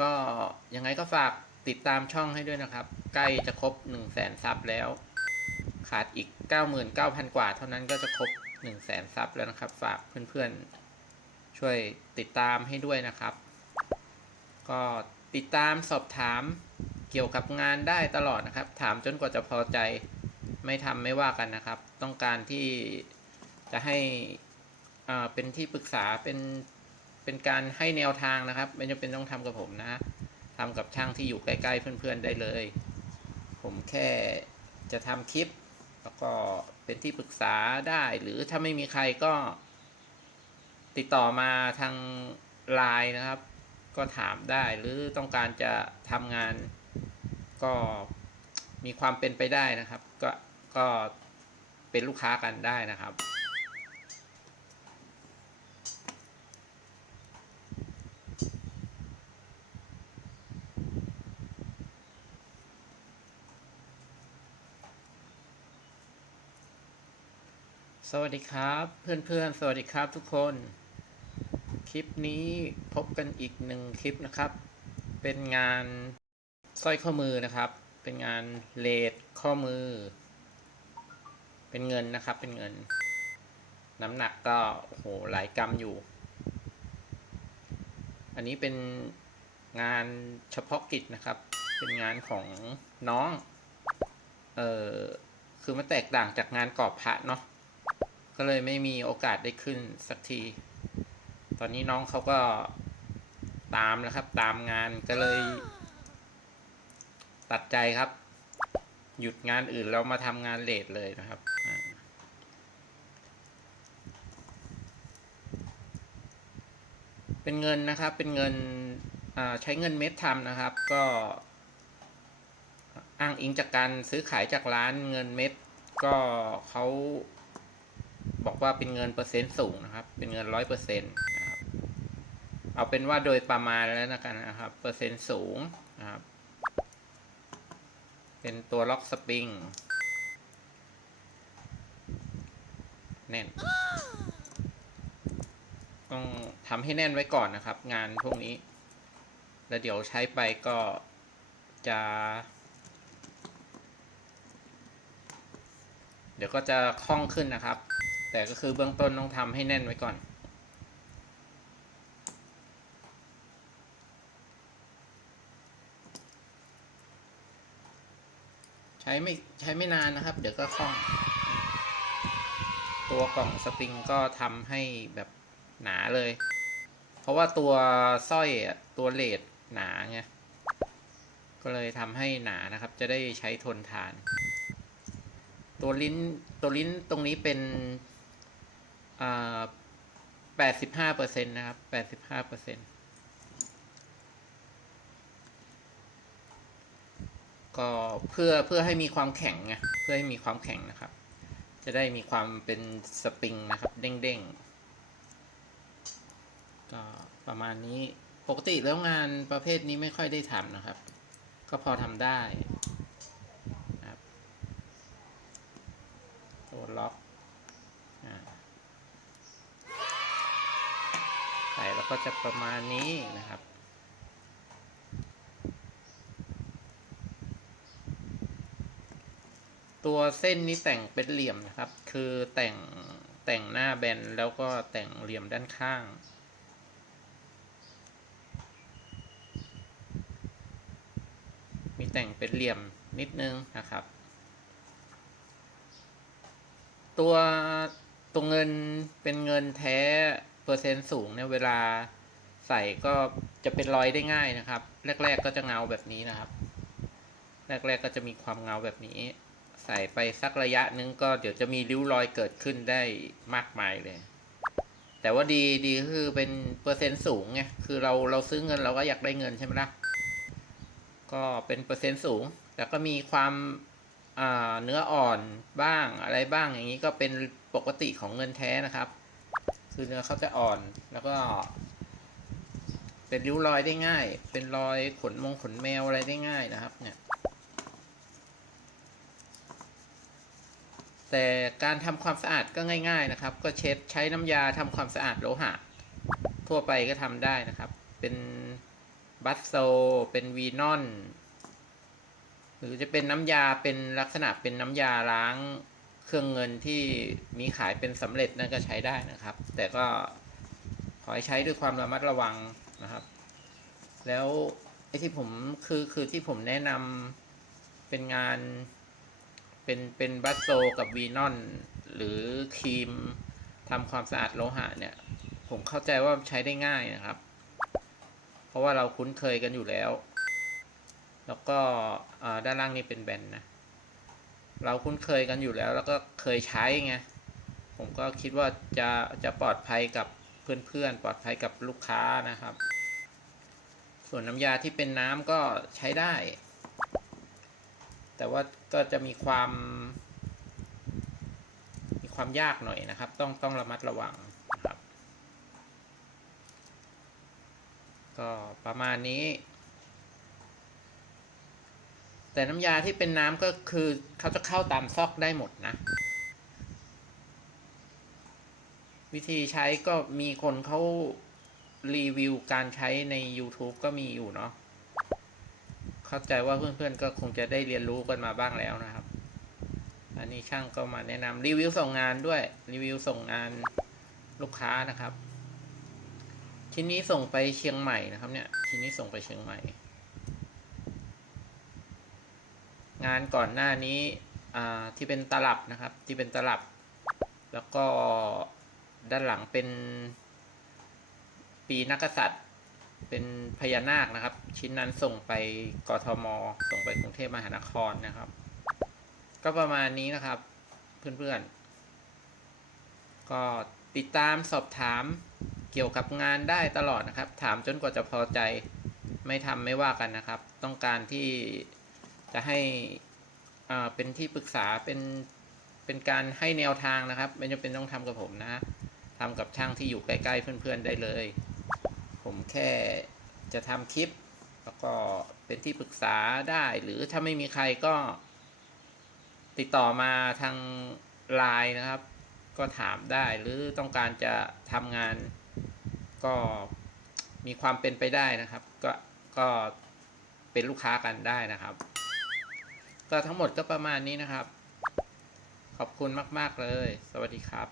ก็ยังไงก็ฝากติดตามช่องให้ด้วยนะครับ ใกล้จะครบ 1 0 0 0 0แสนซับแล้ว ขาดอีก 99,000 กว่า เท่านั้นก็จะครบ 1 0 0 0 0แสนซับแล้วนะครับ ฝากเพื่อนๆ ช่วยติดตามให้ด้วยนะครับ ก็ติดตามสอบถามเกี่ยวกับงานได้ตลอดนะครับ ถามจนกว่าจะพอใจไม่ทำไม่ว่ากันนะครับ ต้องการที่จะให้อ่าเป็นที่ปรึกษาเป็น เป็นการให้แนวทางนะครับ ไม่จำเป็นต้องทำกับผมนะทำกับช่างที่อยู่ใกล้ๆเพื่อนๆได้เลย ผมแค่จะทำคลิป แล้วก็เป็นที่ปรึกษาได้ หรือถ้าไม่มีใครก็ ติดต่อมาทางไลน์นะครับ ก็ถามได้หรือต้องการจะทำงาน ก็มีความเป็นไปได้นะครับ ก็ก็เป็นลูกค้ากันได้นะครับ สวัสดีครับเพื่อนๆ สวัสดีครับทุกคน คลิปนี้พบกันอีกหนึ่งคลิปนะครับ เป็นงานสร้อยข้อมือนะครับ เป็นงานเลดข้อมือ เป็นเงินนะครับ เป็นเงิน น้ำหนักก็โหหลายกรัมอยู่ อันนี้เป็นงานเฉพาะกิจนะครับ เป็นงานของน้อง เออคือมันแตกต่างจากงานกรอบพระเนาะ ก็เลยไม่มีโอกาสได้ขึ้นสักที ตอนนี้น้องเขาก็ตามแล้วครับ ตามงานก็เลย ตัดใจครับ หยุดงานอื่นแล้วมาทำงานเลทเลยนะครับเป็นเงินนะครับ เป็นเงินใช้เงินเม็ดทำนะครับ ก็ อ้างอิงจากการซื้อขายจากร้านเงินเม็ด ก็เขา บอกว่าเป็นเงินเปอร์เซ็นต์สูงนะครับ เป็นเงินร้อยเปอร์เซ็นต์นะครับ เอาเป็นว่าโดยประมาณแล้วนะกันนะครับ เปอร์เซ็นต์สูงนะครับ เป็นตัวล็อกสปริงแน่น ต้องทำให้แน่นไว้ก่อนนะครับ งานพวกนี้ แล้วเดี๋ยวใช้ไปก็จะเดี๋ยวก็จะคล่องขึ้นนะครับ แต่ก็คือเบื้องต้นต้องทำให้แน่นไว้ก่อน ใช้ไม่ใช้ไม่นานนะครับ เดี๋ยวก็คล่อง ตัวกล่องสปริงก็ทำให้แบบหนาเลย เพราะว่าตัวสร้อยตัวเลดหนาไงก็เลยทำให้หนานะครับ จะได้ใช้ทนทาน ตัวลิ้นตัวลิ้นตรงนี้เป็น ดสิบห้าเปอร์เซ็นต์นะครับแปดสิบห้าเปอร์เซ็นต์ก็เพื่อเพื่อให้มีความแข็งไงเพื่อให้มีความแข็งนะครับ จะได้มีความเป็นสปริงนะครับเด้งๆก็ประมาณนี้ปกติแล้วงานประเภทนี้ไม่ค่อยได้ทำนะครับ ก็พอทำได้นะครับตัวล็อกอ่า ใส่แล้วก็จะประมาณนี้นะครับ ตัวเส้นนี้แต่งเป็นเหลี่ยมนะครับ คือแต่งแต่งหน้าแบนแล้วก็แต่งเหลี่ยมด้านข้างมีแต่งเป็นเหลี่ยมนิดนึงนะครับ ตัวตัวเงินเป็นเงินแท้ เปอร์เซ็นต์สูงเนี่ยเวลาใส่ก็จะเป็นรอยได้ง่ายนะครับ แรก ๆ ก็จะเงาแบบนี้นะครับ แรก ๆ ก็จะมีความเงาแบบนี้ ใส่ไปสักระยะนึงก็เดี๋ยวจะมีริ้วรอยเกิดขึ้นได้มากมายเลย แต่ว่าดีดีคือเป็นเปอร์เซ็นต์สูงไงคือเราเราซื้อเงินเราก็อยากได้เงินใช่ไหมล่ะก็เป็นเปอร์เซ็นต์สูง แต่ก็มีความเนื้ออ่อนบ้างอะไรบ้างอย่างนี้ก็เป็นปกติของเงินแท้นะครับ คือเนื้อเขาจะอ่อนแล้วก็ เป็นริ้วรอยได้ง่าย เป็นรอยขนมงขนแมวอะไรได้ง่ายนะครับ เนี่ย แต่การทำความสะอาดก็ง่าย ๆนะครับ ก็เช็ดใช้น้ำยาทำความสะอาดโลหะ ทั่วไปก็ทำได้นะครับ เป็นบัสโซ เป็นวีนอน หรือจะเป็นน้ำยาเป็นลักษณะเป็นน้ำยาล้าง เครื่องเงินที่มีขายเป็นสำเร็จนั่นก็ใช้ได้นะครับ แต่ก็ขอให้ใช้ด้วยความระมัดระวังนะครับ แล้วไอ้ที่ผมคือคือที่ผมแนะนำเป็นงานเป็นเป็นบัสโซกับวีนอนหรือครีมทำความสะอาดโลหะเนี่ย ผมเข้าใจว่าใช้ได้ง่ายนะครับ เพราะว่าเราคุ้นเคยกันอยู่แล้ว แล้วก็ด้านล่างนี่เป็นแบนนะ เราคุ้นเคยกันอยู่แล้ว แล้วก็เคยใช้ไงผมก็คิดว่าจะจะปลอดภัยกับเพื่อนๆ ปลอดภัยกับลูกค้านะครับ ส่วนน้ำยาที่เป็นน้ำก็ใช้ได้ แต่ว่าก็จะมีความ มีความยากหน่อยนะครับ ต้องต้องระมัดระวังนะครับ ก็ประมาณนี้ แต่น้ำยาที่เป็นน้ำก็คือเขาจะเข้าตามซอกได้หมดนะ วิธีใช้ก็มีคนเขารีวิวการใช้ใน YouTube ก็มีอยู่เนาะเข้าใจว่าเพื่อนๆก็คงจะได้เรียนรู้กันมาบ้างแล้วนะครับ อันนี้ช่างก็มาแนะนำรีวิวส่งงานด้วย รีวิวส่งงานลูกค้านะครับ ชิ้นนี้ส่งไปเชียงใหม่นะครับเนี่ย ชิ้นนี้ส่งไปเชียงใหม่ งานก่อนหน้านี้ที่เป็นตลับนะครับที่เป็นตลับ แล้วก็ด้านหลังเป็นปีนักกษัตริย์ เป็นพญานาคนะครับ ชิ้นนั้นส่งไปกทม ส่งไปกรุงเทพมหานครนะครับ ก็ประมาณนี้นะครับ เพื่อนๆ ก็ติดตามสอบถามเกี่ยวกับงานได้ตลอดนะครับ ถามจนกว่าจะพอใจไม่ทำไม่ว่ากันนะครับ ต้องการที่ จะให้เป็นที่ปรึกษาเป็นเป็นการให้แนวทางนะครับ ไม่จำเป็นต้องทำกับผมนะทำกับช่างที่อยู่ใกล้ๆเพื่อนๆได้เลย ผมแค่จะทำคลิป แล้วก็เป็นที่ปรึกษาได้ หรือถ้าไม่มีใครก็ ติดต่อมาทางไลน์นะครับ ก็ถามได้หรือต้องการจะทำงาน ก็มีความเป็นไปได้นะครับ ก็ก็เป็นลูกค้ากันได้นะครับ ก็ทั้งหมดก็ประมาณนี้นะครับ ขอบคุณมาก ๆ เลย สวัสดีครับ